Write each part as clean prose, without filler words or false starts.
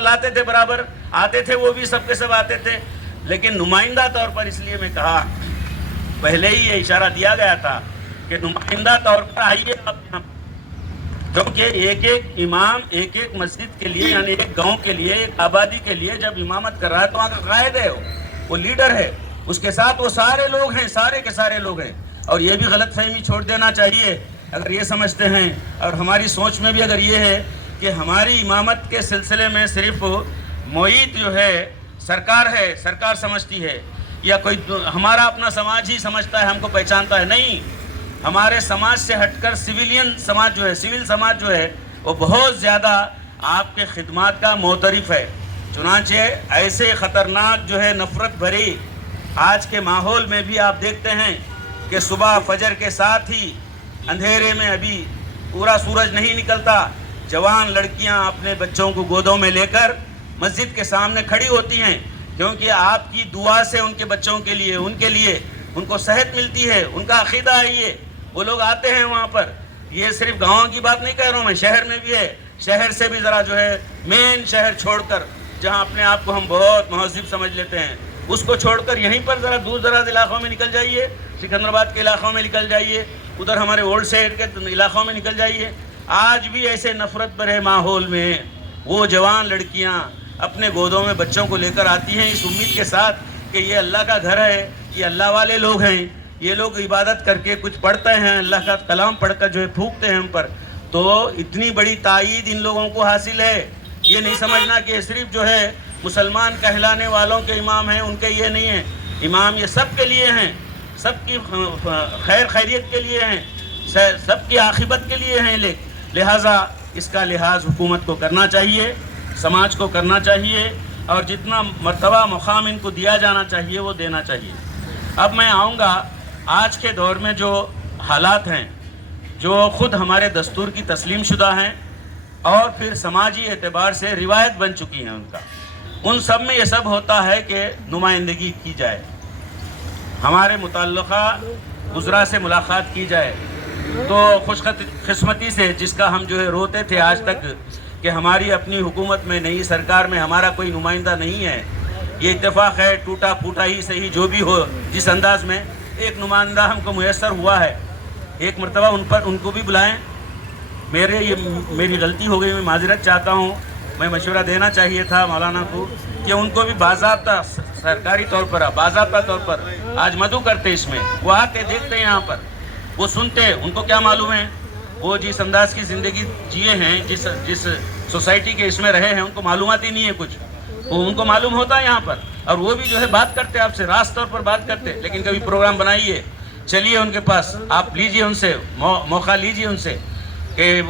لاتے تھے برابر, آتے تھے وہ بھی سب کے سب آتے تھے, لیکن نمائندہ طور پر اس لیے میں کہا, پہلے ہی یہ اشارہ دیا گیا تھا کہ نمائندہ طور پر آئیے آپ, کیونکہ ایک ایک امام ایک ایک مسجد کے لیے, یعنی ایک گاؤں کے لیے, ایک آبادی کے لیے جب امامت کر رہا ہے تو وہاں کا قائد ہے, وہ لیڈر ہے, اس کے ساتھ وہ سارے لوگ ہیں, سارے کے سارے لوگ ہیں. اور یہ بھی غلط فہمی چھوڑ دینا چاہیے اگر یہ سمجھتے ہیں, اور ہماری سوچ میں بھی اگر یہ ہے کہ ہماری امامت کے سلسلے میں صرف معید جو ہے سرکار ہے, سرکار سمجھتی ہے, یا کوئی ہمارا اپنا سماج ہی سمجھتا ہے, ہم کو پہچانتا ہے. نہیں, ہمارے سماج سے ہٹ کر سویلین سماج جو ہے, سول سماج جو ہے, وہ بہت زیادہ آپ کے خدمات کا معترف ہے. چنانچہ ایسے خطرناک جو ہے نفرت بھری آج کے ماحول میں بھی آپ دیکھتے ہیں کہ صبح فجر کے ساتھ ہی اندھیرے میں ابھی پورا سورج نہیں نکلتا, جوان لڑکیاں اپنے بچوں کو گودوں میں لے کر مسجد کے سامنے کھڑی ہوتی ہیں, کیونکہ آپ کی دعا سے ان کے بچوں کے لیے, ان کو صحت ملتی ہے, ان کا عقیدہ ہے یہ. وہ لوگ آتے ہیں وہاں پر. یہ صرف گاؤں کی بات نہیں کہہ رہا ہوں میں, شہر میں بھی ہے. شہر سے بھی ذرا جو ہے مین شہر چھوڑ کر, جہاں اپنے آپ کو ہم بہت مہذب سمجھ لیتے ہیں, اس کو چھوڑ کر یہیں پر ذرا دور دراز علاقوں میں نکل جائیے, سکندرآباد کے علاقوں میں نکل جائیے, ادھر ہمارے اولڈ شہر کے علاقوں میں نکل جائیے. آج بھی ایسے نفرت بھرے ماحول میں وہ جوان لڑکیاں اپنے گودوں میں بچوں کو لے کر آتی ہیں اس امید کے ساتھ کہ یہ اللہ کا گھر ہے, یہ اللہ والے لوگ ہیں, یہ لوگ عبادت کر کے کچھ پڑھتے ہیں, اللہ کا کلام پڑھ کر جو ہے پھونکتے ہیں ہم پر. تو اتنی بڑی تائید ان لوگوں کو حاصل ہے. یہ نہیں سمجھنا کہ صرف جو ہے مسلمان کہلانے والوں کے امام ہیں, ان کے یہ نہیں ہیں. امام یہ سب کے لیے ہیں, سب کی خیر خیریت کے لیے ہیں, سب کی عاقبت کے لیے ہیں. لہٰذا اس کا لحاظ حکومت کو کرنا چاہیے, سماج کو کرنا چاہیے, اور جتنا مرتبہ مقام ان کو دیا جانا چاہیے وہ دینا چاہیے. اب میں آؤں گا آج کے دور میں جو حالات ہیں, جو خود ہمارے دستور کی تسلیم شدہ ہیں اور پھر سماجی اعتبار سے روایت بن چکی ہیں ان کا. ان سب میں یہ سب ہوتا ہے کہ نمائندگی کی جائے, ہمارے متعلقہ وزراء سے ملاقات کی جائے. تو خوش قسمتی سے جس کا ہم جو ہے روتے تھے آج تک کہ ہماری اپنی حکومت میں, نئی سرکار میں ہمارا کوئی نمائندہ نہیں ہے. یہ اتفاق ہے, ٹوٹا پھوٹا ہی صحیح جو بھی ہو, جس انداز میں ایک نمائندہ ہم کو میسر ہوا ہے. ایک مرتبہ ان کو بھی بلائیں. میری غلطی ہو گئی, میں معذرت چاہتا ہوں. میں مشورہ دینا چاہیے تھا مولانا کو کہ ان کو بھی باضابطہ سرکاری طور پر, باضابطہ طور پر آج مدعو کرتے, اس میں وہ آتے دیکھتے یہاں پر, وہ سنتے. ان کو کیا معلوم ہے, وہ جس انداز کی زندگی جیے ہیں, جس سوسائٹی کے اس میں رہے ہیں, ان کو معلومات ہی نہیں ہے کچھ. ان کو معلوم ہوتا ہے یہاں پر, اور وہ بھی جو ہے بات کرتے آپ سے, راست طور پر بات کرتے. لیکن کبھی پروگرام بنائیے, چلیے ان کے پاس, آپ لیجیے ان سے موقع, لیجیے ان سے کہ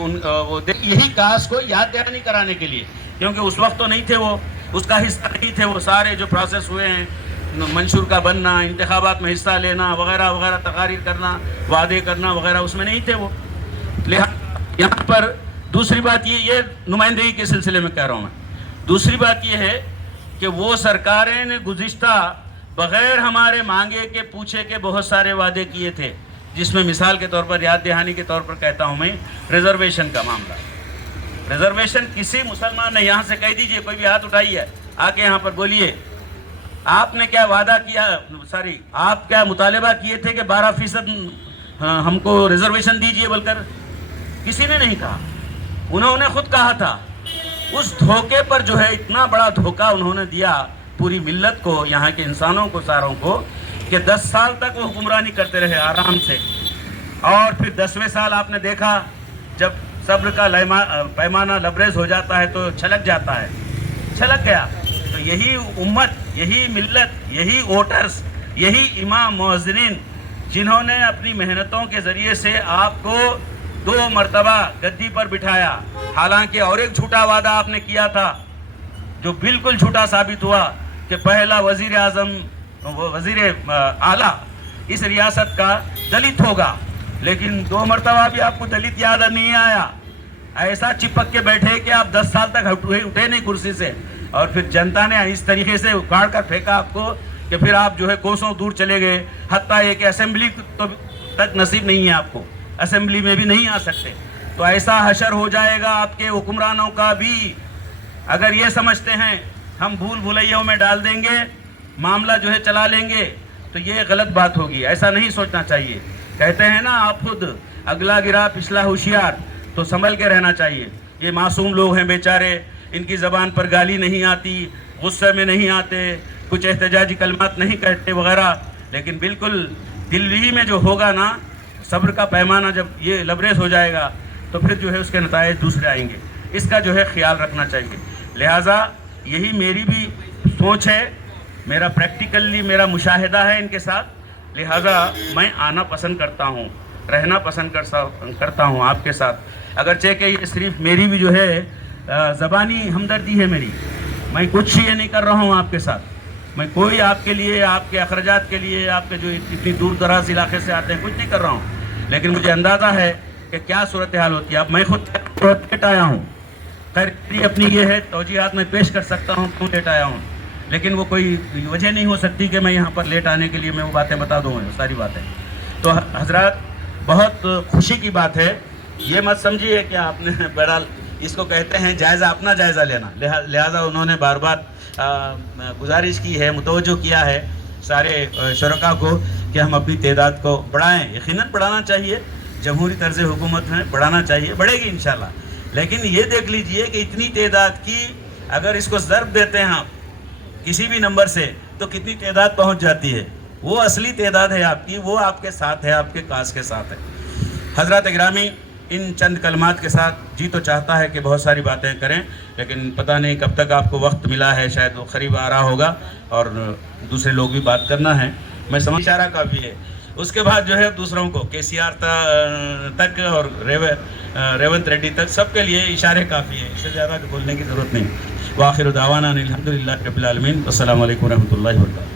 یہی کاس کو یاد دہانی کرانے کے لیے, کیونکہ اس وقت تو نہیں تھے, وہ اس کا حصہ نہیں تھے. وہ سارے جو پروسیس ہوئے ہیں, منشور کا بننا, انتخابات میں حصہ لینا وغیرہ وغیرہ, تقاریر کرنا, وعدے کرنا وغیرہ, اس میں نہیں تھے وہ. لہٰذا یہاں پر دوسری بات یہ نمائندگی کے سلسلے میں کہہ رہا ہوں میں. دوسری بات یہ ہے کہ وہ سرکاریں نے گزشتہ بغیر ہمارے مانگے کے پوچھے کے بہت سارے وعدے کیے تھے, جس میں مثال کے طور پر, یاد دہانی کے طور پر کہتا ہوں میں, ریزرویشن کا معاملہ. ریزرویشن کسی مسلمان نے, یہاں سے کہہ دیجئے, کوئی بھی ہاتھ اٹھائیے آ کے یہاں پر بولیے, آپ نے کیا وعدہ کیا, آپ کیا مطالبہ کیے تھے کہ 12% ہم کو ریزرویشن دیجئے بول کر؟ کسی نے نہیں کہا, انہوں نے خود کہا تھا. اس دھوکے پر جو ہے اتنا بڑا دھوکہ انہوں نے دیا پوری ملت کو, یہاں کے انسانوں کو, ساروں کو, کہ 10 سال تک وہ حکمرانی کرتے رہے آرام سے. اور پھر 10ویں سال آپ نے دیکھا جب صبر کا پیمانہ لبریز ہو جاتا ہے تو چھلک جاتا ہے, چھلک گیا. تو یہی امت, یہی ملت, یہی ووٹرز, یہی امام مؤذنین جنہوں نے اپنی محنتوں کے ذریعے سے آپ کو 2 مرتبہ گدی پر بٹھایا. حالانکہ اور ایک جھوٹا وعدہ آپ نے کیا تھا جو بالکل جھوٹا ثابت ہوا کہ پہلا وزیر اعظم, وزیر اعلیٰ اس ریاست کا دلت ہوگا. لیکن 2 مرتبہ بھی آپ کو دلت یاد نہیں آیا. ایسا چپک کے بیٹھے کہ آپ 10 سال تک اٹھے نہیں کرسی سے, اور پھر جنتا نے اس طریقے سے اکھاڑ کر پھینکا آپ کو کہ پھر آپ جو ہے کوسوں دور چلے گئے. حتیٰ یہ کہ اسمبلی تک نصیب نہیں ہے آپ کو, اسمبلی میں بھی نہیں آ سکتے. تو ایسا حشر ہو جائے گا آپ کے حکمرانوں کا بھی اگر یہ سمجھتے ہیں ہم بھول بھلیوں میں ڈال دیں گے, معاملہ جو ہے چلا لیں گے, تو یہ غلط بات ہوگی. ایسا نہیں سوچنا چاہیے. کہتے ہیں نا آپ خود, اگلا گرا پچھلا ہوشیار, تو سنبھل کے رہنا چاہیے. یہ معصوم لوگ ہیں بیچارے, ان کی زبان پر گالی نہیں آتی, غصے میں نہیں آتے, کچھ احتجاجی کلمات نہیں کہتے وغیرہ, لیکن بالکل دل ہی میں جو ہوگا نا, صبر کا پیمانہ جب یہ لبریز ہو جائے گا تو پھر جو ہے اس کے نتائج دوسرے آئیں گے. اس کا جو ہے خیال رکھنا چاہیے. لہٰذا یہی میری بھی سوچ ہے, میرا پریکٹیکلی میرا مشاہدہ ہے ان کے ساتھ. لہٰذا میں آنا پسند کرتا ہوں, رہنا پسند کرتا ہوں آپ کے ساتھ. اگرچہ کہ یہ صرف میری بھی جو ہے زبانی ہمدردی ہے میری, میں کچھ یہ نہیں کر رہا ہوں آپ کے ساتھ. میں کوئی آپ کے لیے, آپ کے اخراجات کے لیے, آپ کے جو اتنی دور دراز علاقے سے آتے ہیں, کچھ نہیں کر رہا ہوں. لیکن مجھے اندازہ ہے کہ کیا صورتحال ہوتی ہے. اب میں خود لیٹ آیا ہوں, خیر اپنی یہ ہے توجیہات میں پیش کر سکتا ہوں کیوں لیٹ آیا ہوں, لیکن وہ کوئی وجہ نہیں ہو سکتی کہ میں یہاں پر لیٹ آنے کے لیے میں وہ باتیں بتا دوں, ساری باتیں. تو حضرات بہت خوشی کی بات ہے. یہ مت سمجھیے کہ آپ نے بہرحال اس کو کہتے ہیں جائزہ, اپنا جائزہ لینا. لہٰذا انہوں نے بار بار گزارش کی ہے, متوجہ کیا ہے سارے شرکاء کو کہ ہم اپنی تعداد کو بڑھائیں. یقیناً بڑھانا چاہیے, جمہوری طرز حکومت ہے, بڑھانا چاہیے, بڑھے گی انشاءاللہ. لیکن یہ دیکھ لیجئے کہ اتنی تعداد کی اگر اس کو ضرب دیتے ہیں آپ کسی بھی نمبر سے تو کتنی تعداد پہنچ جاتی ہے. وہ اصلی تعداد ہے آپ کی, وہ آپ کے ساتھ ہے, آپ کے کاس کے ساتھ ہے. حضرات اکرامی, ان چند کلمات کے ساتھ جی تو چاہتا ہے کہ بہت ساری باتیں کریں, لیکن پتہ نہیں کب تک آپ کو وقت ملا ہے, شاید وہ قریب آ رہا ہوگا اور دوسرے لوگ بھی بات کرنا ہے. میں سمجھ اشارہ کافی ہے. اس کے بعد جو ہے دوسروں کو KCR تک اور ریونت ریڈی تک سب کے لیے اشارے کافی ہیں, اس سے زیادہ بولنے کی ضرورت نہیں. وآخر دعوانا الحمدللہ رب العالمین. السلام علیکم ورحمۃ اللہ وبرکاتہ.